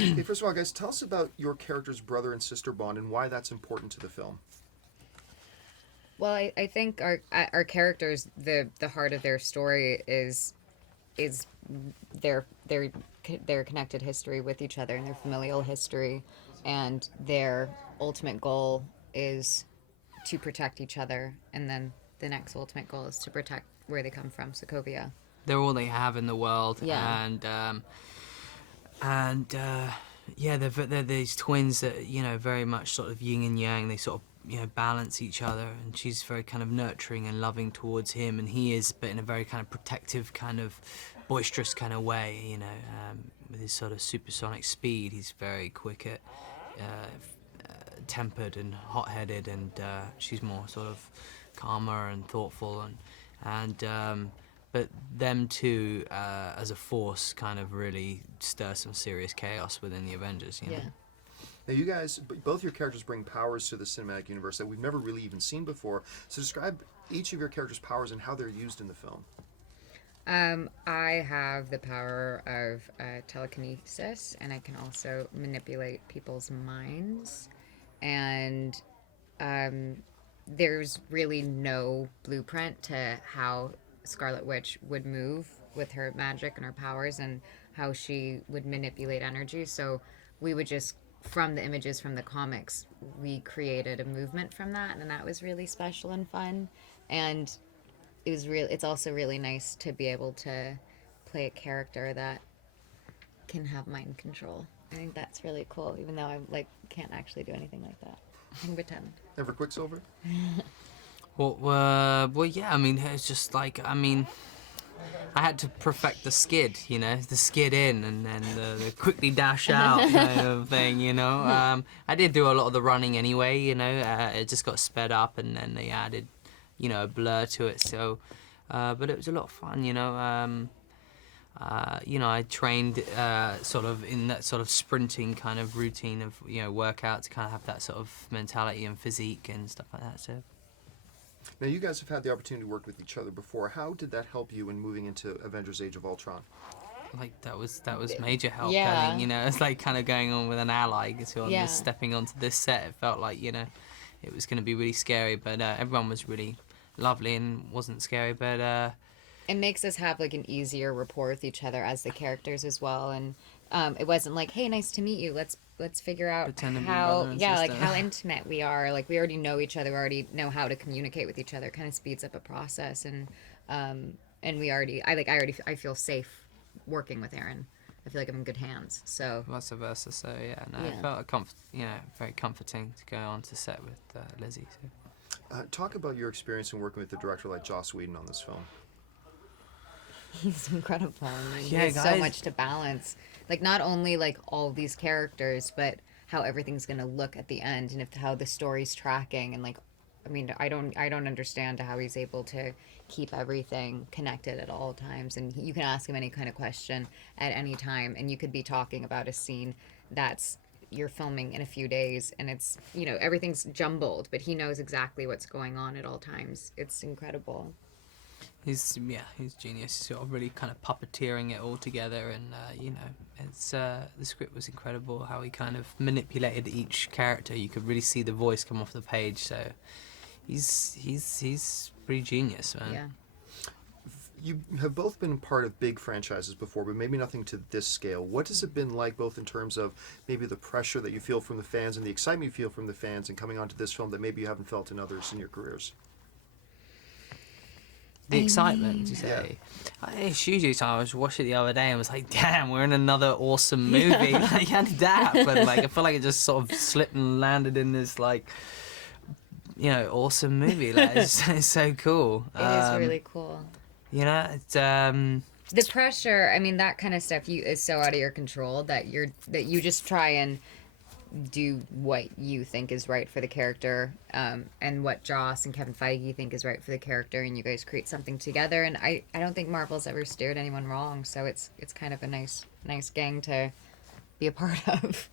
Okay, first of all, guys, tell us about your character's brother and sister bond and why that's important to the film. Well, I think our characters, the heart of their story is their their their connected history with each other and their familial history, and their ultimate goal is to protect each other, and then the next ultimate goal is to protect where they come from, Sokovia. They're all they have in the world, Yeah. and yeah, they're these twins that very much sort of yin and yang. They sort of balance each other, and she's very kind of nurturing and loving towards him, and he is, but in a very kind of protective, kind of boisterous kind of way. With his sort of supersonic speed, he's very quick at. Tempered and hot-headed, and she's more sort of calmer and thoughtful, and but them two as a force kind of really stir some serious chaos within the Avengers. You know? Yeah. Now, you guys, both your characters bring powers to the cinematic universe that we've never really even seen before. So describe each of your characters' powers and how they're used in the film. I have the power of telekinesis, and I can also manipulate people's minds. And there's really no blueprint to how Scarlet Witch would move with her magic and her powers, and how she would manipulate energy. So we would just, from the images from the comics, we created a movement from that, and that was really special and fun. And it's also really nice to be able to play a character that can have mind control. I think that's really cool, even though I can't actually do anything like that. I can pretend. Ever Quicksilver? Well, yeah. I mean, it's just like, I had to perfect the skid, the skid in, and then the quickly dash out kind of thing, I did do a lot of the running anyway, it just got sped up, and then they added, a blur to it. So, but it was a lot of fun, I trained sort of in that sort of sprinting kind of routine of workout to kind of have that sort of mentality and physique and stuff like that. So. Now, you guys have had the opportunity to work with each other before. How did that help you in moving into Avengers: Age of Ultron? Like that was major help. Yeah. I think, it's like kind of going on with an ally. Yeah. Stepping onto this set, it felt like it was going to be really scary, but everyone was really lovely and wasn't scary, but. It makes us have an easier rapport with each other as the characters as well, and it wasn't like, hey, nice to meet you, let's figure out Pretend to be how brother and sister. how intimate we are. We already know each other, we already know how to communicate with each other. It kind of speeds up a process, and I feel safe working with Aaron. I feel like I'm in good hands. So Vice versa. So yeah, no, Yeah. it felt very comforting to go on to set with Lizzie. So. Talk about your experience in working with a director like Joss Whedon on this film. he's incredible. He Yeah, has so guys. much to balance. Not only all these characters, but how everything's gonna look at the end, and how the story's tracking, and I don't understand how he's able to keep everything connected at all times. And you can ask him any kind of question at any time, and you could be talking about a scene that's you're filming in a few days, and it's everything's jumbled, but he knows exactly what's going on at all times. It's incredible. He's genius. He's sort of really kind of puppeteering it all together, and it's the script was incredible. How he kind of manipulated each character. You could really see the voice come off the page. So he's pretty genius, man. Yeah. You have both been part of big franchises before, but maybe nothing to this scale. What has it been like, both in terms of maybe the pressure that you feel from the fans and the excitement you feel from the fans, and coming onto this film that maybe you haven't felt in others in your careers? The excitement, you say? It's huge. I was watching it the other day and was like, damn, we're in another awesome movie. How did that happen? I feel like it just sort of slipped and landed in this, awesome movie. It's so cool. It is really cool. It's The pressure, that kind of stuff is so out of your control that you just try and do what you think is right for the character, and what Joss and Kevin Feige think is right for the character, and you guys create something together. And I don't think Marvel's ever steered anyone wrong, so it's kind of a nice gang to be a part of.